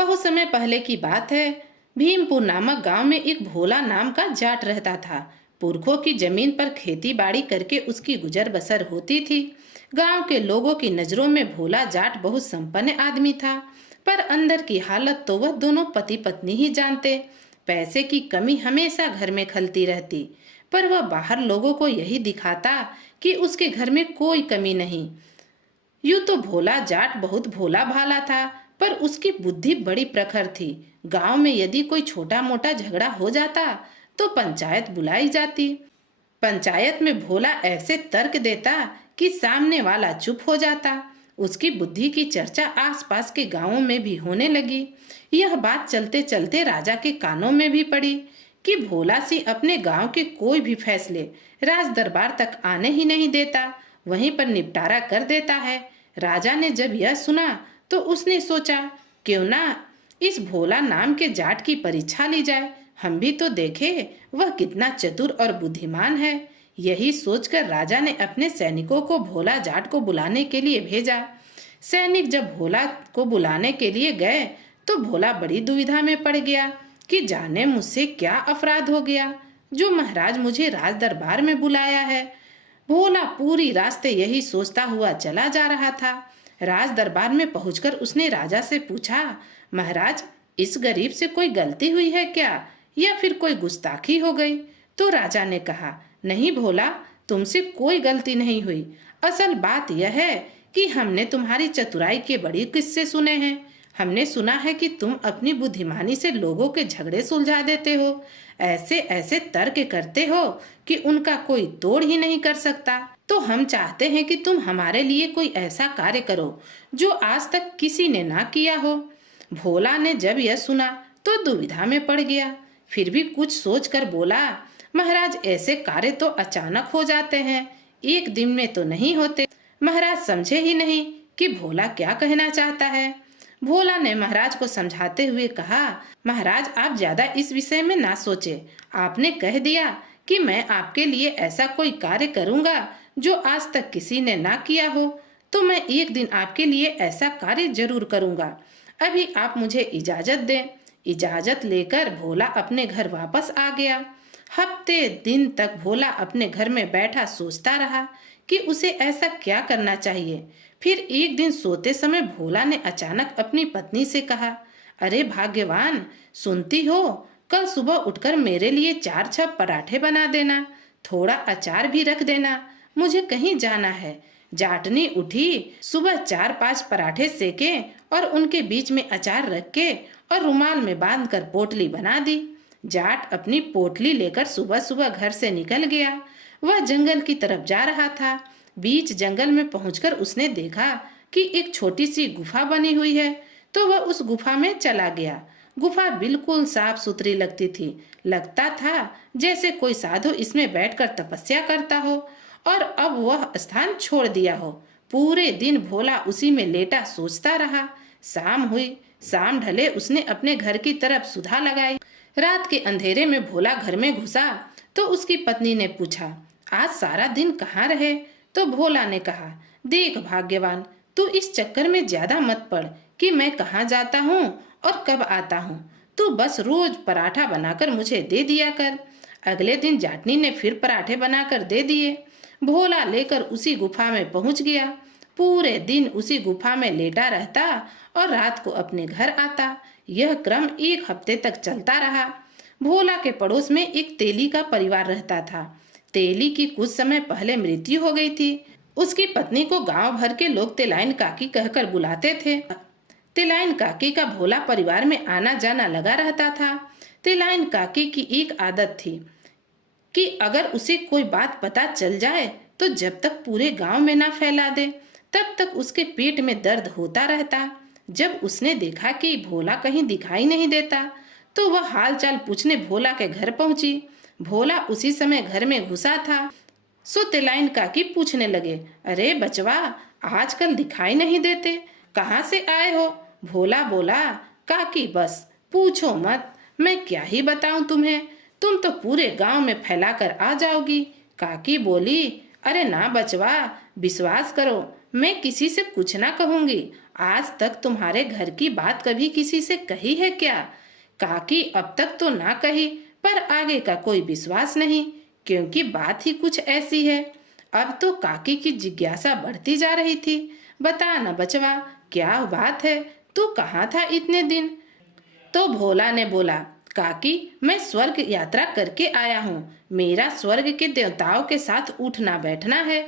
बहुत समय पहले की बात है। भीमपुर नामक गांव में एक भोला नाम का जाट रहता था। पुरखों की जमीन पर खेती बाड़ी करके उसकी गुजर बसर होती थी। गांव के लोगों की नजरों में भोला जाट बहुत संपन्न आदमी था, पर अंदर की हालत तो वह दोनों पति पत्नी ही जानते। पैसे की कमी हमेशा घर में खलती रहती, पर वह बाहर लोगों को यही दिखाता कि उसके घर में कोई कमी नहीं। यूं तो भोला जाट बहुत भोला भाला था, पर उसकी बुद्धि बड़ी प्रखर थी। गांव में यदि कोई छोटा मोटा झगड़ा हो जाता तो पंचायत बुलाई जाती। पंचायत में भोला ऐसे तर्क देता कि सामने वाला चुप हो जाता। उसकी बुद्धि की चर्चा आसपास के गांवों में भी होने लगी। यह बात चलते चलते राजा के कानों में भी पड़ी कि भोला सिंह अपने गांव के कोई भी फैसले राज दरबार तक आने ही नहीं देता, वहीं पर निपटारा कर देता है। राजा ने जब यह सुना तो उसने सोचा, क्यों ना इस भोला नाम के जाट की परीक्षा ली जाए, हम भी तो देखे वह कितना चतुर और बुद्धिमान है। यही सोचकर राजा ने अपने सैनिकों को भोला जाट को बुलाने के लिए भेजा। सैनिक जब भोला को बुलाने के लिए गए तो भोला बड़ी दुविधा में पड़ गया कि जाने मुझसे क्या अपराध हो गया जो महाराज मुझे राज दरबार में बुलाया है। भोला पूरी रास्ते यही सोचता हुआ चला जा रहा था। राज दरबार में पहुंचकर उसने राजा से पूछा, महाराज, इस गरीब से कोई गलती हुई है क्या, या फिर कोई गुस्ताखी हो गई? तो राजा ने कहा, नहीं भोला, तुमसे कोई गलती नहीं हुई। असल बात यह है कि हमने तुम्हारी चतुराई के बड़ी किस्से सुने हैं। हमने सुना है कि तुम अपनी बुद्धिमानी से लोगों के झगड़े सुलझा देते हो, ऐसे ऐसे तर्क करते हो कि उनका कोई तोड़ ही नहीं कर सकता। तो हम चाहते हैं कि तुम हमारे लिए कोई ऐसा कार्य करो जो आज तक किसी ने ना किया हो। भोला ने जब यह सुना तो दुविधा में पड़ गया, फिर भी कुछ सोचकर बोला, महाराज, ऐसे कार्य तो अचानक हो जाते हैं, एक दिन में तो नहीं होते। महाराज समझे ही नहीं कि भोला क्या कहना चाहता है। भोला ने महाराज को समझाते हुए कहा, महाराज, आप ज्यादा इस विषय में ना सोचे। आपने कह दिया कि मैं आपके लिए ऐसा कोई कार्य करूंगा जो आज तक किसी ने ना किया हो, तो मैं एक दिन आपके लिए ऐसा कार्य जरूर करूंगा। अभी आप मुझे इजाजत दें। इजाजत लेकर भोला अपने घर वापस आ गया। हफ्ते दिन तक भोला अपने घर में बैठा सोचता रहा कि उसे ऐसा क्या करना चाहिए। फिर एक दिन सोते समय भोला ने अचानक अपनी पत्नी से कहा, अरे भाग्यवान, सुनती हो, कल सुबह उठकर मेरे लिए 4-6 पराठे बना देना, थोड़ा अचार भी रख देना, मुझे कहीं जाना है। जाटनी उठी, सुबह 4-5 पराठे सेके और उनके बीच में अचार रख के और रुमाल में बांधकर पोटली बना दी। जाट अपनी पोटली लेकर सुबह सुबह घर से निकल गया। वह जंगल की तरफ जा रहा था। बीच जंगल में पहुंचकर उसने देखा कि एक छोटी सी गुफा बनी हुई है, तो वह उस गुफा में चला गया। गुफा बिल्कुल साफ सुथरी लगती थी। लगता था जैसे कोई साधु इसमें बैठकर तपस्या करता हो और अब वह स्थान छोड़ दिया हो। पूरे दिन भोला उसी में लेटा सोचता रहा। शाम हुई। शाम ढले उसने अपने घर की तरफ सुधा लगाई। रात के अंधेरे में भोला घर में घुसा तो उसकी पत्नी ने पूछा, आज सारा दिन कहाँ रहे? तो भोला ने कहा, देख भाग्यवान, तू इस चक्कर में ज्यादा मत पड़ कि मैं कहाँ जाता हूँ और कब आता हूँ। तू बस रोज पराठा बनाकर मुझे दे दिया कर। अगले दिन जाटनी ने फिर पराठे बनाकर दे दिए। भोला लेकर उसी गुफा में पहुंच गया। पूरे दिन उसी गुफा में लेटा रहता और रात को अपने घर आता। यह क्रम 1 हफ्ते तक चलता रहा। भोला के पड़ोस में एक तेली का परिवार रहता था। तेली की कुछ समय पहले मृत्यु हो गई थी। उसकी पत्नी को गांव भर के लोग तेलाइन काकी कहकर बुलाते थे। तेलाइन काकी का भोला परिवार में आना जाना लगा रहता था। तेलाइन काकी की एक आदत थी कि अगर उसे कोई बात पता चल जाए तो जब तक पूरे गांव में ना फैला दे तब तक उसके पेट में दर्द होता रहता। जब उसने देखा कि भोला कहीं दिखाई नहीं देता तो वह हालचाल पूछने भोला के घर पहुंची। भोला उसी समय घर में घुसा था। सो तेलाइन काकी पूछने लगे, अरे बचवा, आजकल दिखाई नहीं देते, कहाँ से आए हो? भोला बोला, काकी बस पूछो मत, मैं क्या ही बताऊं तुम्हें, तुम तो पूरे गांव में फैला कर आ जाओगी। काकी बोली, अरे ना बचवा, विश्वास करो, मैं किसी से कुछ ना कहूंगी, आज तक तुम्हारे घर की बात कभी किसी से कही है क्या? काकी अब तक तो ना कही, पर आगे का कोई विश्वास नहीं, क्योंकि बात ही कुछ ऐसी है। अब तो काकी की जिज्ञासा बढ़ती जा रही थी। बता न बचवा, क्या बात है? तू कहाँ था इतने दिन? तो भोला ने बोला, काकी मैं स्वर्ग यात्रा करके आया हूँ। मेरा स्वर्ग के देवताओं के साथ उठना बैठना है।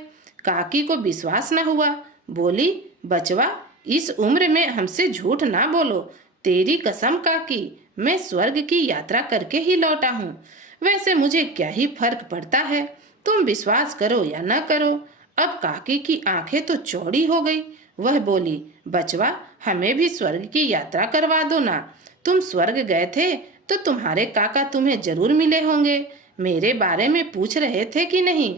काकी को विश्वास न हुआ। बोली, बचवा इस उम्र में हमसे झूठ ना बोलो। तेरी कसम काकी, मैं स्वर्ग की यात्रा करके ही लौटा हूँ। वैसे मुझे क्या ही फर्क पड़ता है, तुम विश्वास करो या न करो। अब काकी की आंखें तो चौड़ी हो गई। वह बोली, बचवा हमें भी स्वर्ग की यात्रा करवा दो ना। तुम स्वर्ग गए थे तो तुम्हारे काका तुम्हें जरूर मिले होंगे। मेरे बारे में पूछ रहे थे कि नहीं?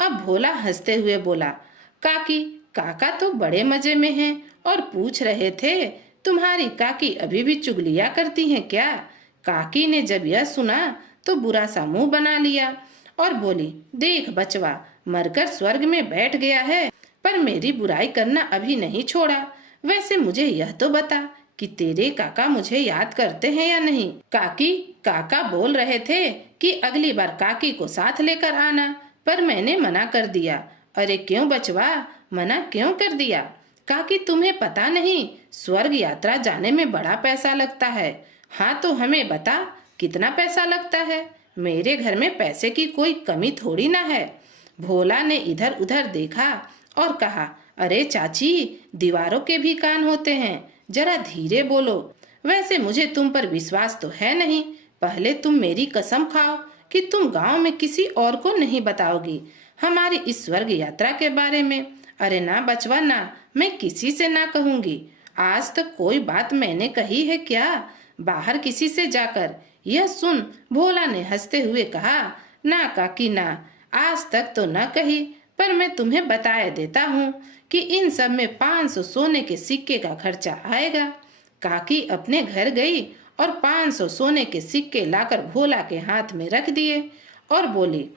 अब भोला हंसते हुए बोला, काकी काका तो बड़े मजे में हैं और पूछ रहे थे तुम्हारी काकी अभी भी चुगलियां करती हैं क्या? काकी ने जब यह सुना तो बुरा सा मुंह बना लिया और बोली, देख बचवा, मरकर स्वर्ग में बैठ गया है, पर मेरी बुराई करना अभी नहीं छोड़ा। वैसे मुझे यह तो बता कि तेरे काका मुझे याद करते हैं या नहीं? काकी काका बोल रहे थे कि अगली बार काकी को साथ लेकर आना, पर मैंने मना कर दिया। अरे क्यों बचवा, मना क्यों कर दिया? काकी तुम्हें पता नहीं, स्वर्ग यात्रा जाने में बड़ा पैसा लगता है। हाँ तो हमें बता, कितना पैसा लगता है? मेरे घर में पैसे की कोई कमी थोड़ी ना है। भोला ने इधर उधर देखा और कहा, अरे चाची, दीवारों के भी कान होते हैं, जरा धीरे बोलो। वैसे मुझे तुम पर विश्वास तो है नहीं। पहले तुम मेरी कसम खाओ कि तुम गांव में किसी और को नहीं बताओगी हमारी इस स्वर्ग यात्रा के बारे में। अरे ना बचवा ना, मैं किसी से ना कहूंगी। आज तक कोई बात मैंने कही है क्या, बाहर किसी से जाकर? यह सुन भोला ने हंसते हुए कहा, ना काकी ना, आज तक तो न कही, पर मैं तुम्हें बताया देता हूँ कि इन सब में 500 सोने के सिक्के का खर्चा आएगा। काकी अपने घर गई और 500 सोने के सिक्के लाकर भोला के हाथ में रख दिए और बोली,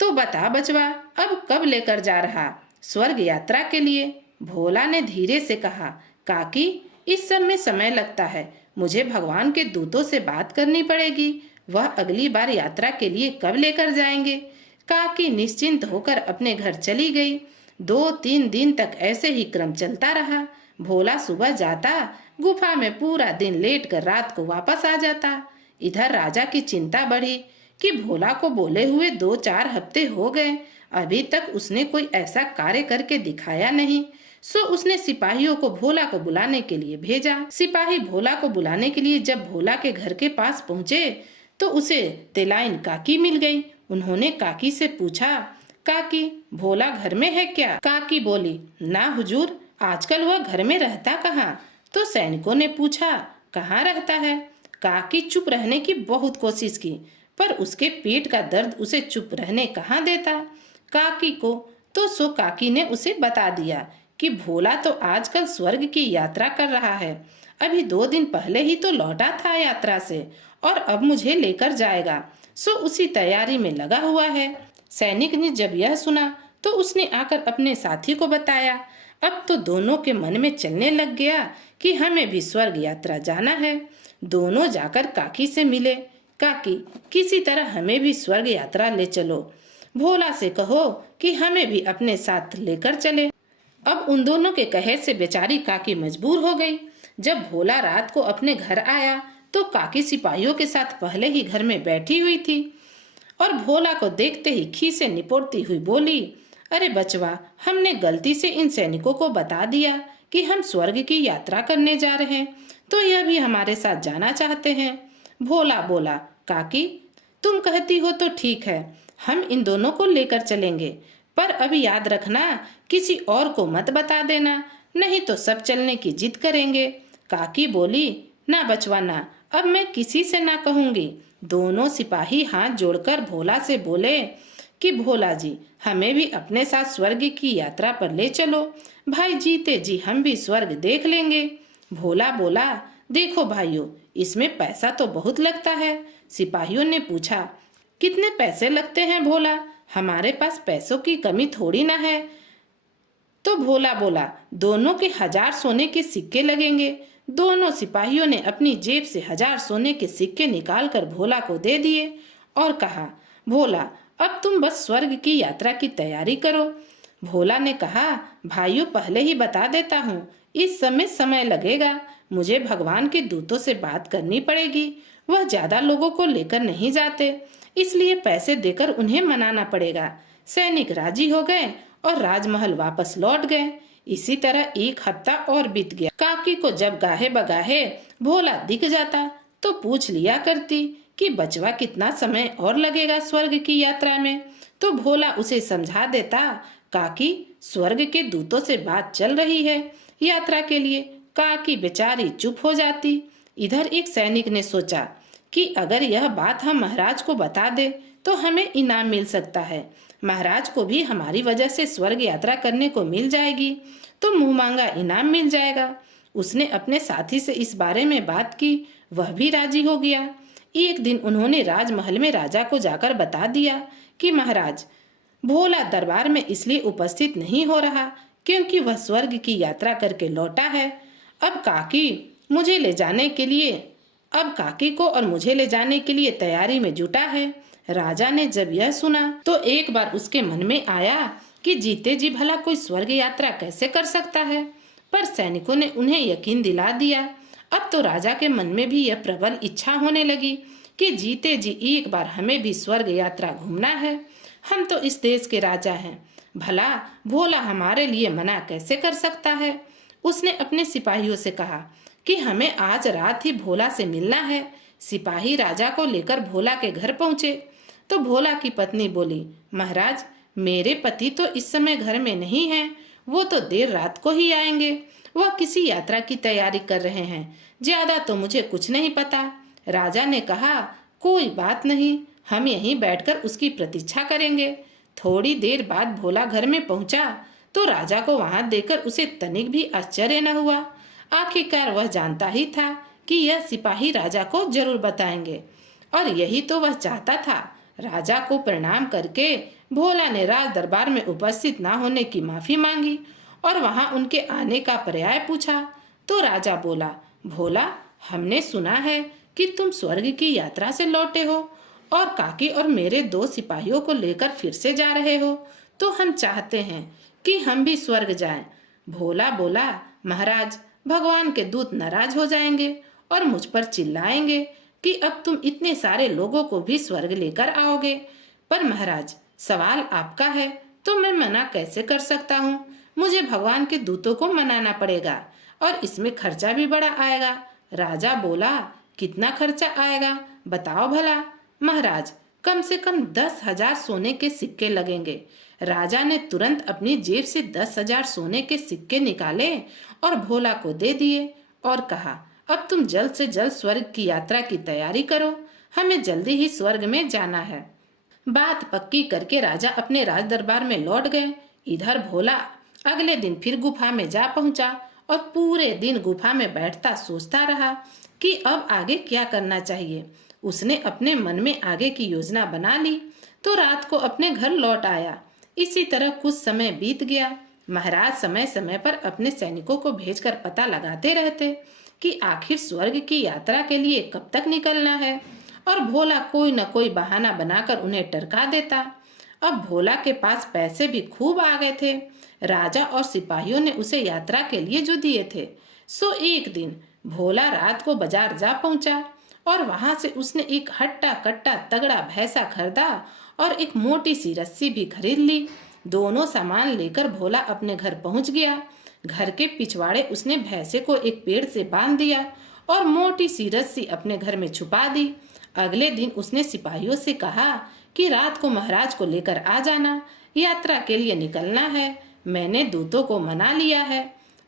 तो बता बचवा, अब कब लेकर जा रहा स्वर्ग यात्रा के लिए? भोला ने धीरे से कहा, काकी इस सब में समय लगता है, मुझे भगवान के दूतों से बात करनी पड़ेगी। वह अगली बार यात्रा के लिए कब लेकर जाएंगे? काकी निश्चिंत होकर अपने घर चली गई। 2-3 दिन तक ऐसे ही क्रम चलता रहा। भोला सुबह जाता, गुफा में पूरा दिन लेट कर रात को वापस आ जाता। इधर राजा की चिंता बढ़ी कि भोला को बोले हुए 2-4 हफ्ते हो गए, अभी तक उसने कोई ऐसा कार्य करके दिखाया नहीं। सो उसने सिपाहियों को भोला को बुलाने के लिए भेजा। सिपाही भोला को बुलाने के लिए जब भोला के घर के पास पहुंचे तो उसे तेलाइन काकी मिल गई। उन्होंने काकी से पूछा, काकी भोला घर में है क्या? काकी बोली, ना हुजूर, आजकल वह घर में रहता कहाँ? तो सैनिकों ने पूछा, कहाँ रहता है? काकी चुप रहने की बहुत कोशिश की, पर उसके पेट का दर्द उसे चुप रहने कहाँ देता। काकी को तो सो काकी ने उसे बता दिया कि भोला तो आजकल स्वर्ग की यात्रा कर रहा है, अभी 2 दिन पहले ही तो लौटा था यात्रा से और अब मुझे लेकर जाएगा, सो उसी तैयारी में लगा हुआ है। सैनिक ने जब यह सुना तो उसने आकर अपने साथी को बताया। अब तो दोनों के मन में चलने लग गया कि हमें भी स्वर्ग यात्रा जाना है। दोनों जाकर काकी से मिले। काकी, किसी तरह हमें भी स्वर्ग यात्रा ले चलो। भोला से कहो कि हमें भी अपने साथ लेकर चले। अब उन दोनों के कहे से बेचारी काकी मजबूर हो गई। जब भोला रात को अपने घर आया तो काकी सिपाहियों के साथ पहले ही घर में बैठी हुई थी और भोला को देखते ही खीसे निपोड़ती हुई बोली, अरे बचवा, हमने गलती से इन सैनिकों को बता दिया कि हम स्वर्ग की यात्रा करने जा रहे हैं, तो यह भी हमारे साथ जाना चाहते हैं। भोला बोला, काकी तुम कहती हो तो ठीक है, हम इन दोनों को लेकर चलेंगे, पर अभी याद रखना किसी और को मत बता देना, नहीं तो सब चलने की जिद करेंगे। काकी बोली, ना बचवा ना, अब मैं किसी से ना कहूंगी। दोनों सिपाही हाथ जोड़कर भोला से बोले कि भोला जी, हमें भी अपने साथ स्वर्ग की यात्रा पर ले चलो, भाई जीते जी हम भी स्वर्ग देख लेंगे। भोला बोला, देखो भाइयों, इसमें पैसा तो बहुत लगता है। सिपाहियों ने पूछा, कितने पैसे लगते हैं भोला? हमारे पास पैसों की कमी थोड़ी ना है। तो भोला बोला, दोनों के 1000 सोने के सिक्के लगेंगे। दोनों सिपाहियों ने अपनी जेब से 1000 सोने के सिक्के निकालकर भोला को दे दिए और कहा, भोला अब तुम बस स्वर्ग की यात्रा की तैयारी करो। भोला ने कहा, भाइयों पहले ही बता देता हूँ, इस समय लगेगा। मुझे भगवान के दूतों से बात करनी पड़ेगी। वह ज्यादा लोगों को लेकर नहीं जाते, इसलिए पैसे देकर उन्हें मनाना पड़ेगा। सैनिक राजी हो गए और राजमहल वापस लौट गए। इसी तरह 1 हफ्ता और बीत गया। काकी को जब गाहे बगाहे भोला दिख जाता तो पूछ लिया करती कि बचवा कितना समय और लगेगा स्वर्ग की यात्रा में। तो भोला उसे समझा देता, काकी स्वर्ग के दूतों से बात चल रही है यात्रा के लिए। काकी बेचारी चुप हो जाती। इधर एक सैनिक ने सोचा कि अगर यह बात हम महाराज को बता दे तो हमें इनाम मिल सकता है। महाराज को भी हमारी वजह से स्वर्ग यात्रा करने को मिल जाएगी, तो मुंह मांगा इनाम मिल जाएगा। उसने अपने साथी से इस बारे में बात की, वह भी राजी हो गया। एक दिन उन्होंने राजमहल में राजा को जाकर बता दिया कि महाराज, भोला दरबार में इसलिए उपस्थित नहीं हो रहा क्योंकि वह स्वर्ग की यात्रा करके लौटा है। अब काकी को और मुझे ले जाने के लिए तैयारी में जुटा है। राजा ने जब यह सुना तो एक बार उसके मन में आया कि जीते जी भला कोई स्वर्ग यात्रा कैसे कर सकता है, पर सैनिकों ने उन्हें यकीन दिला दिया। अब तो राजा के मन में भी यह प्रबल इच्छा होने लगी कि जीते जी एक बार हमें भी स्वर्ग यात्रा घूमना है। हम तो इस देश के राजा हैं, भला भोला हमारे लिए मना कैसे कर सकता है। उसने अपने सिपाहियों से कहा कि हमें आज रात ही भोला से मिलना है। सिपाही राजा को लेकर भोला के घर पहुंचे तो भोला की पत्नी बोली, महाराज मेरे पति तो इस समय घर में नहीं हैं, वो तो देर रात को ही आएंगे। वह किसी यात्रा की तैयारी कर रहे हैं, ज्यादा तो मुझे कुछ नहीं पता। राजा ने कहा, कोई बात नहीं, हम यहीं बैठकर उसकी प्रतीक्षा करेंगे। थोड़ी देर बाद भोला घर में पहुंचा तो राजा को वहां देखकर उसे तनिक भी आश्चर्य न हुआ। आखिरकार वह जानता ही था कि यह सिपाही राजा को जरूर बताएंगे, और यही तो वह चाहता था। राजा को प्रणाम करके भोला ने राज दरबार में उपस्थित ना होने की माफी मांगी और वहां उनके आने का पर्याय पूछा। तो राजा बोला, भोला हमने सुना है कि तुम स्वर्ग की यात्रा से लौटे हो और काकी और मेरे 2 सिपाहियों को लेकर फिर से जा रहे हो, तो हम चाहते हैं कि हम भी स्वर्ग जाएं। भोला बोला, महाराज भगवान के दूत नाराज हो जाएंगे और मुझ पर चिल्लाएंगे कि अब तुम इतने सारे लोगों को भी स्वर्ग लेकर आओगे। पर महाराज सवाल आपका है तो मैं मना कैसे कर सकता हूँ। मुझे भगवान के दूतों को मनाना पड़ेगा और इसमें खर्चा भी बड़ा आएगा। राजा बोला, कितना खर्चा आएगा बताओ भला। महाराज कम से कम 10,000 सोने के सिक्के लगेंगे। राजा ने तुरंत अपनी जेब से 10,000 सोने के सिक्के निकाले और भोला को दे दिए और कहा, अब तुम जल्द से जल्द स्वर्ग की यात्रा की तैयारी करो, हमें जल्दी ही स्वर्ग में जाना है। बात पक्की करके राजा अपने राज दरबार में लौट गए। इधर भोला अगले दिन फिर गुफा में जा पहुंचा और पूरे दिन गुफा में बैठता सोचता रहा कि अब आगे क्या करना चाहिए। उसने अपने मन में आगे की योजना बना ली तो रात को अपने घर लौट आया। इसी तरह कुछ समय बीत गया। महाराज समय समय पर अपने सैनिकों को भेजकर पता लगाते रहते कि आखिर स्वर्ग की यात्रा के लिए कब तक निकलना है, और भोला कोई न कोई बहाना बनाकर उन्हें टरका देता। अब भोला के पास पैसे भी खूब आ गए थे। राजा और सिपाहियों ने उसे यात्रा के लिए जो दिए थे। सो एक दिन भोला रात को बाजार जा पहुंचा और वहां से उसने एक हट्टा कट्टा तगड़ा भैंसा खरीदा और एक मोटी सी रस्सी भी खरीद ली। दोनों सामान लेकर भोला अपने घर पहुंच गया। घर के पिछवाड़े उसने भैंसे को एक पेड़ से बांध दिया और मोटी सी रस्सी अपने घर में छुपा दी। अगले दिन उसने सिपाहियों से कहा कि रात को महाराज को लेकर आ जाना, यात्रा के लिए निकलना है। मैंने दूतों को मना लिया है।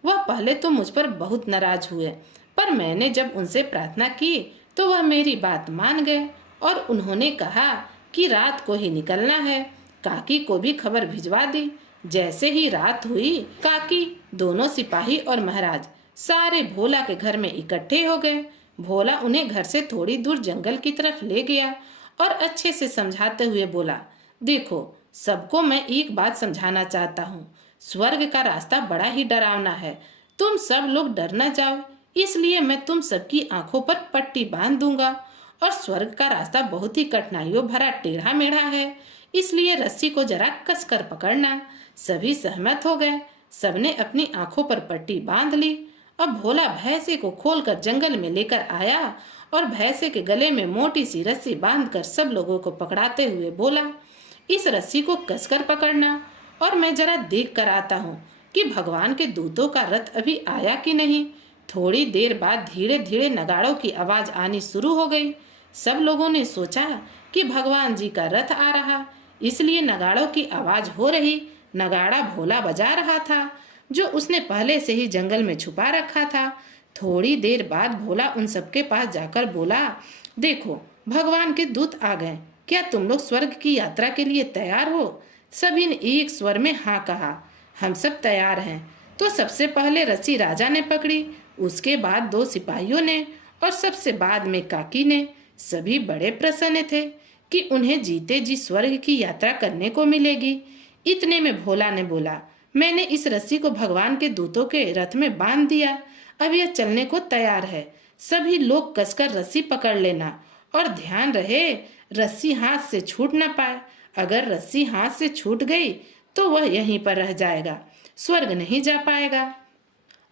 वह पहले तो मुझ पर बहुत नाराज हुए, पर मैंने जब उनसे प्रार्थना की तो वह मेरी बात मान गए और उन्होंने कहा कि रात को ही निकलना है। काकी को भी खबर भिजवा दी। जैसे ही रात हुई, काकी, दोनों सिपाही और महाराज सारे भोला के घर में इकट्ठे हो गए। भोला उन्हें घर से थोड़ी दूर जंगल की तरफ ले गया और अच्छे से समझाते हुए बोला, देखो सबको मैं एक बात समझाना चाहता हूँ। स्वर्ग का रास्ता बड़ा ही डरावना है, तुम सब लोग डर न जाओ, इसलिए मैं तुम सबकी आंखों पर पट्टी बांध दूंगा। और स्वर्ग का रास्ता बहुत ही कठिनाइयों भरा टेढ़ा मेढ़ा है, इसलिए रस्सी को जरा कसकर पकड़ना। सभी सहमत हो गए, सबने अपनी आंखों पर पट्टी बांध ली। अब भोला भैंसे को खोलकर जंगल में लेकर आया और भैंसे के गले में मोटी सी रस्सी बांधकर सब लोगों को पकड़ाते हुए बोला, इस रस्सी को कसकर पकड़ना और मैं जरा देख कर आता हूँ कि भगवान के दूतों का रथ अभी आया कि नहीं। थोड़ी देर बाद धीरे धीरे नगाड़ों की आवाज आनी शुरू हो गई। सब लोगों ने सोचा कि भगवान जी का रथ आ रहा, इसलिए नगाड़ों की आवाज हो रही। नगाड़ा भोला बजा रहा था, जो उसने पहले से ही जंगल में छुपा रखा था। थोड़ी देर बाद भोला उन सबके पास जाकर बोला, देखो भगवान के दूत आ गए, क्या तुम लोग स्वर्ग की यात्रा के लिए तैयार हो? सभी ने एक स्वर में हाँ कहा। हम सब तैयार हैं। तो सबसे पहले रस्सी राजा ने पकड़ी, उसके बाद दो सिपाहियों ने और सबसे बाद में काकी ने। सभी बड़े प्रसन्न थे कि उन्हें जीते जी स्वर्ग की यात्रा करने को मिलेगी। इतने में भोला ने बोला, मैंने इस रस्सी को भगवान के दूतों के रथ में बांध दिया, अब यह चलने को तैयार है। सभी लोग कसकर रस्सी पकड़ लेना और ध्यान रहे रस्सी हाथ से छूट न पाए। अगर रस्सी हाथ से छूट गई तो वह यहीं पर रह जाएगा, स्वर्ग नहीं जा पाएगा।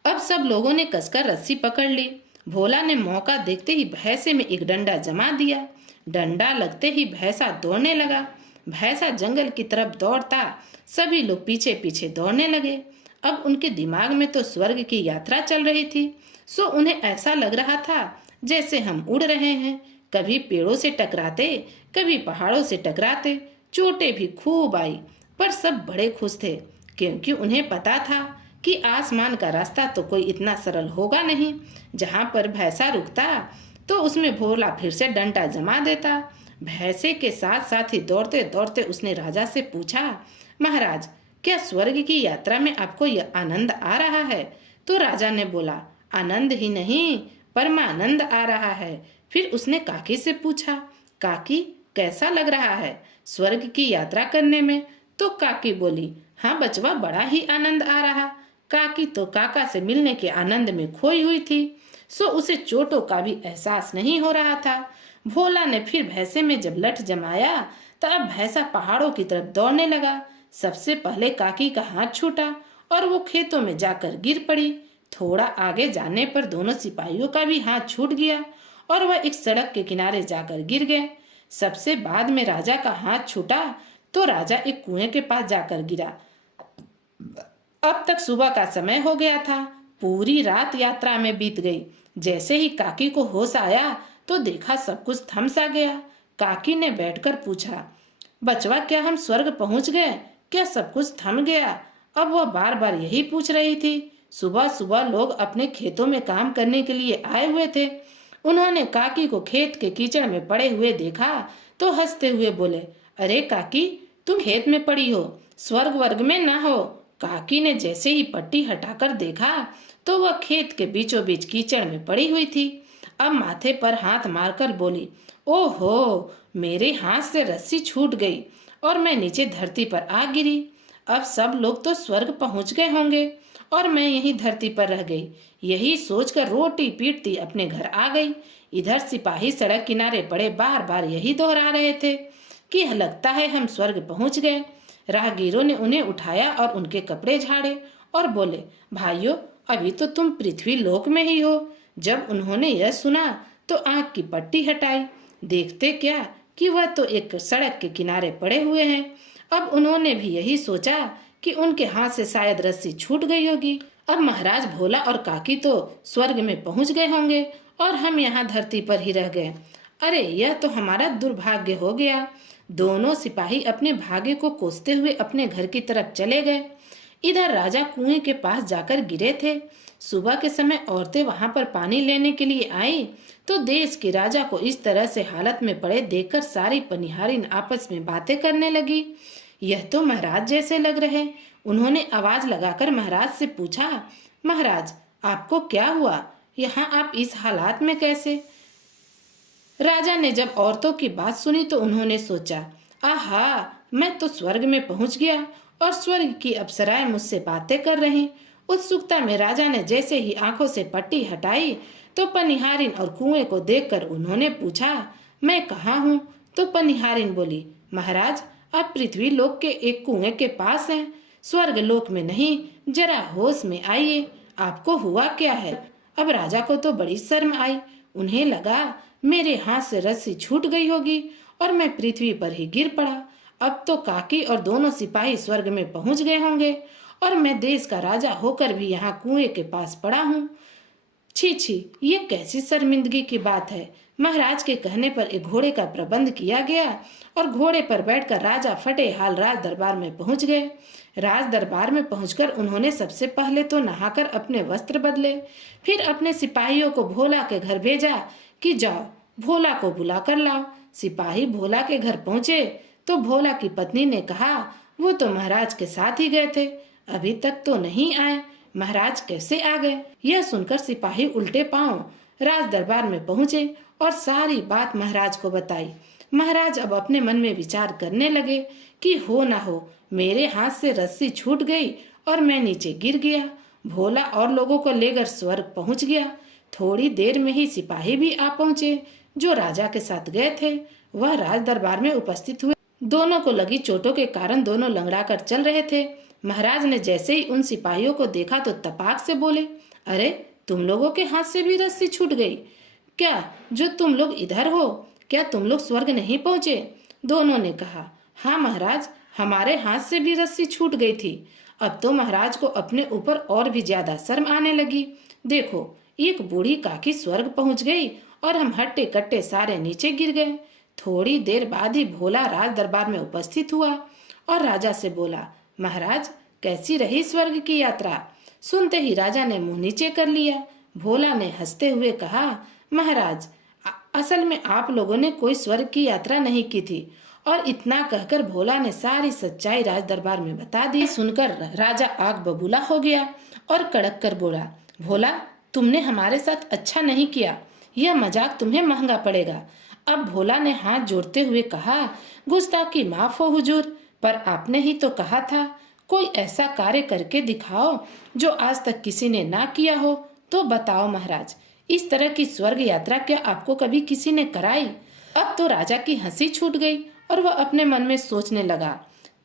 अब सब लोगों ने कसकर रस्सी पकड़ ली। भोला ने मौका देखते ही भैंसे में एक डंडा जमा दिया। डंडा लगते ही भैंसा दौड़ने लगा। भैंसा जंगल की तरफ दौड़ता, सभी लोग पीछे पीछे दौड़ने लगे। अब उनके दिमाग में तो स्वर्ग की यात्रा चल रही थी, सो उन्हें ऐसा लग रहा था जैसे हम उड़ रहे हैं। कभी पेड़ों से टकराते, कभी पहाड़ों से टकराते, चोटें भी खूब आई, पर सब बड़े खुश थे, क्योंकि उन्हें पता था कि आसमान का रास्ता तो कोई इतना सरल होगा नहीं। जहाँ पर भैंसा रुकता तो उसमें भोला फिर से डंडा जमा देता। भैंसे के साथ साथ ही दौड़ते दौड़ते उसने राजा से पूछा, महाराज क्या स्वर्ग की यात्रा में आपको यह आनंद आ रहा है? तो राजा ने बोला, आनंद ही नहीं परमानंद आ रहा है। फिर उसने काकी से पूछा, काकी कैसा लग रहा है स्वर्ग की यात्रा करने में? तो काकी बोली, हाँ बचवा, बड़ा ही आनंद आ रहा। काकी तो काका से मिलने के आनंद में खोई हुई थी, सो उसे चोटों का भी एहसास नहीं हो रहा था। भोला ने फिर भैंसे में जब लठ जमाया तब भैंसा पहाड़ों की तरफ दौड़ने लगा। सबसे पहले काकी का हाथ छूटा और वो खेतों में जाकर गिर पड़ी। थोड़ा आगे जाने पर दोनों सिपाहियों का भी हाथ छूट गया और वह एक सड़क के किनारे जाकर गिर गए। सबसे बाद में राजा का हाथ छूटा तो राजा एक कुएं के पास जाकर गिरा। अब तक सुबह का समय हो गया था। पूरी रात यात्रा में बीत गई। जैसे ही काकी को होश आया तो देखा सब कुछ थम सा गया। काकी ने बैठकर पूछा, बचवा क्या हम स्वर्ग पहुंच गए? क्या सब कुछ थम गया? अब वह बार बार यही पूछ रही थी। सुबह सुबह लोग अपने खेतों में काम करने के लिए आए हुए थे। उन्होंने काकी को खेत के कीचड़ में पड़े हुए देखा तो हंसते हुए बोले, अरे काकी तुम खेत में पड़ी हो, स्वर्ग वर्ग में ना हो। काकी ने जैसे ही पट्टी हटाकर देखा तो वह खेत के बीचों बीच कीचड़ में पड़ी हुई थी। अब माथे पर हाथ मारकर बोली, ओहो, मेरे हाथ से रस्सी छूट गई और मैं नीचे धरती पर आ गिरी। अब सब लोग तो स्वर्ग पहुंच गए होंगे और मैं यहीं धरती पर रह गई। यही सोचकर रोटी पीटती अपने घर आ गई। इधर सिपाही सड़क किनारे पड़े बार बार यही दोहरा रहे थे कि लगता है हम स्वर्ग पहुंच गए। राहगीरों ने उन्हें उठाया और उनके कपड़े झाड़े और बोले, भाइयों अभी तो तुम पृथ्वी लोक में ही हो। जब उन्होंने यह सुना तो आंख की पट्टी हटाई। देखते क्या कि वह तो एक सड़क के किनारे पड़े हुए हैं। अब उन्होंने भी यही सोचा कि उनके हाथ से शायद रस्सी छूट गई होगी। अब महाराज भोला और काकी तो स्वर्ग में पहुंच गए होंगे और हम यहाँ धरती पर ही रह गए। अरे यह तो हमारा दुर्भाग्य हो गया। दोनों सिपाही अपने भाग्य को कोसते हुए अपने घर की तरफ चले गए। इधर राजा कुएं के पास जाकर गिरे थे। सुबह के समय औरतें वहां पर पानी लेने के लिए आई तो देश के राजा को इस तरह से हालत में पड़े देखकर सारी पनिहारिन आपस में बातें करने लगी। यह तो महाराज जैसे लग रहे। उन्होंने आवाज लगाकर महाराज से पूछा, महाराज आपको क्या हुआ? यहाँ आप इस हालात में कैसे? राजा ने जब औरतों की बात सुनी तो उन्होंने सोचा, आहा, मैं तो स्वर्ग में पहुंच गया और स्वर्ग की अप्सराएं मुझसे बातें कर रही। उत्सुकता में राजा ने जैसे ही आंखों से पट्टी हटाई तो पनिहारिन और कुएं को देखकर उन्होंने पूछा, मैं कहाँ हूँ? तो पनिहारिन बोली, महाराज आप पृथ्वी लोक के एक कुएं के पास हैं, स्वर्ग लोक में नहीं। जरा होश में आइए, आपको हुआ क्या है? अब राजा को तो बड़ी शर्म आई। उन्हें लगा मेरे हाथ से रस्सी छूट गई होगी और मैं पृथ्वी पर ही गिर पड़ा। अब तो काकी और दोनों सिपाही स्वर्ग में पहुंच गए होंगे और मैं देश का राजा होकर भी यहाँ कुएं के पास पड़ा हूँ। छी छी, ये कैसी शर्मिंदगी की बात है। महाराज के कहने पर एक घोड़े का प्रबंध किया गया और घोड़े पर बैठकर राजा फटे हाल राज दरबार में पहुंच गए। राज दरबार में पहुंचकर उन्होंने सबसे पहले तो नहाकर अपने वस्त्र बदले, फिर अपने सिपाहियों को भोला के घर भेजा कि जाओ भोला को बुला कर लाओ। सिपाही भोला के घर पहुंचे तो भोला की पत्नी ने कहा, वो तो महाराज के साथ ही गए थे, अभी तक तो नहीं आए, महाराज कैसे आ गए? यह सुनकर सिपाही उल्टे पांव राज दरबार में पहुंचे और सारी बात महाराज को बताई। महाराज अब अपने मन में विचार करने लगे कि हो ना हो मेरे हाथ से रस्सी छूट गई और मैं नीचे गिर गया। भोला और लोगों को लेकर स्वर्ग पहुंच गया। थोड़ी देर में ही सिपाही भी आ पहुंचे जो राजा के साथ गए थे। वह राज दरबार में उपस्थित हुए। दोनों को लगी चोटों के कारण दोनों लंगड़ा कर चल रहे थे। महाराज ने जैसे ही उन सिपाहियों को देखा तो तपाक से बोले, अरे तुम लोगों के हाथ से भी रस्सी छूट गई क्या? जो तुम लोग इधर हो, क्या तुम लोग स्वर्ग नहीं पहुंचे? दोनों ने कहा, हाँ महाराज, हमारे हाथ से भी रस्सी छूट गई थी। अब तो महाराज को अपने ऊपर और भी ज्यादा शर्म आने लगी। देखो, एक बूढ़ी काकी स्वर्ग पहुंच गई और हम हट्टे कट्टे सारे नीचे गिर गए। थोड़ी देर बाद ही भोला राज दरबार में उपस्थित हुआ और राजा से बोला, महाराज कैसी रही स्वर्ग की यात्रा? सुनते ही राजा ने मुंह नीचे कर लिया। भोला ने हंसते हुए कहा, महाराज असल में आप लोगों ने कोई स्वर्ग की यात्रा नहीं की थी। और इतना कहकर भोला ने सारी सच्चाई राज दरबार में बता दी। सुनकर राजा आग बबूला हो गया और कड़क कर बोला, भोला तुमने हमारे साथ अच्छा नहीं किया, यह मजाक तुम्हें महंगा पड़ेगा। अब भोला ने हाथ जोड़ते हुए कहा, गुस्ताखी माफ हो हुजूर, पर आपने ही तो कहा था कोई ऐसा कार्य करके दिखाओ जो आज तक किसी ने ना किया हो। तो बताओ महाराज, इस तरह की स्वर्ग यात्रा क्या आपको कभी किसी ने कराई? अब तो राजा की हंसी छूट गई और वह अपने मन में सोचने लगा,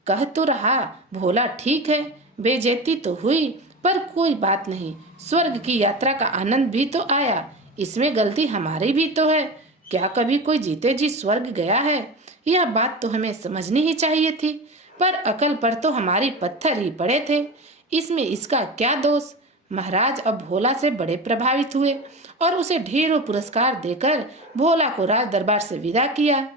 कह तो रहा भोला ठीक है, बेइज्जती तो हुई पर कोई बात नहीं, स्वर्ग की यात्रा का आनंद भी तो आया, इसमें गलती हमारी भी तो है। क्या कभी कोई जीते जी स्वर्ग गया है? यह बात तो हमें समझनी ही चाहिए थी, पर अकल पर तो हमारी पत्थर ही पड़े थे, इसमें इसका क्या दोष? महाराज अब भोला से बड़े प्रभावित हुए और उसे ढेरों पुरस्कार देकर भोला को राज दरबार से विदा किया।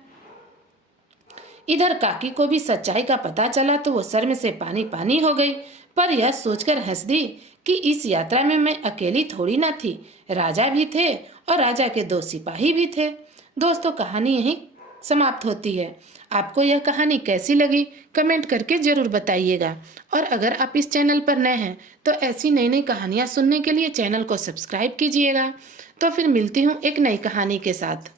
इधर काकी को भी सच्चाई का पता चला तो वो शर्म से पानी पानी हो गई, पर यह सोचकर हंस दी कि इस यात्रा में मैं अकेली थोड़ी ना थी, राजा भी थे और राजा के 2 सिपाही भी थे। दोस्तों, कहानी यहीं समाप्त होती है। आपको यह कहानी कैसी लगी कमेंट करके जरूर बताइएगा। और अगर आप इस चैनल पर नए हैं तो ऐसी नई नई कहानियाँ सुनने के लिए चैनल को सब्सक्राइब कीजिएगा। तो फिर मिलती हूँ एक नई कहानी के साथ।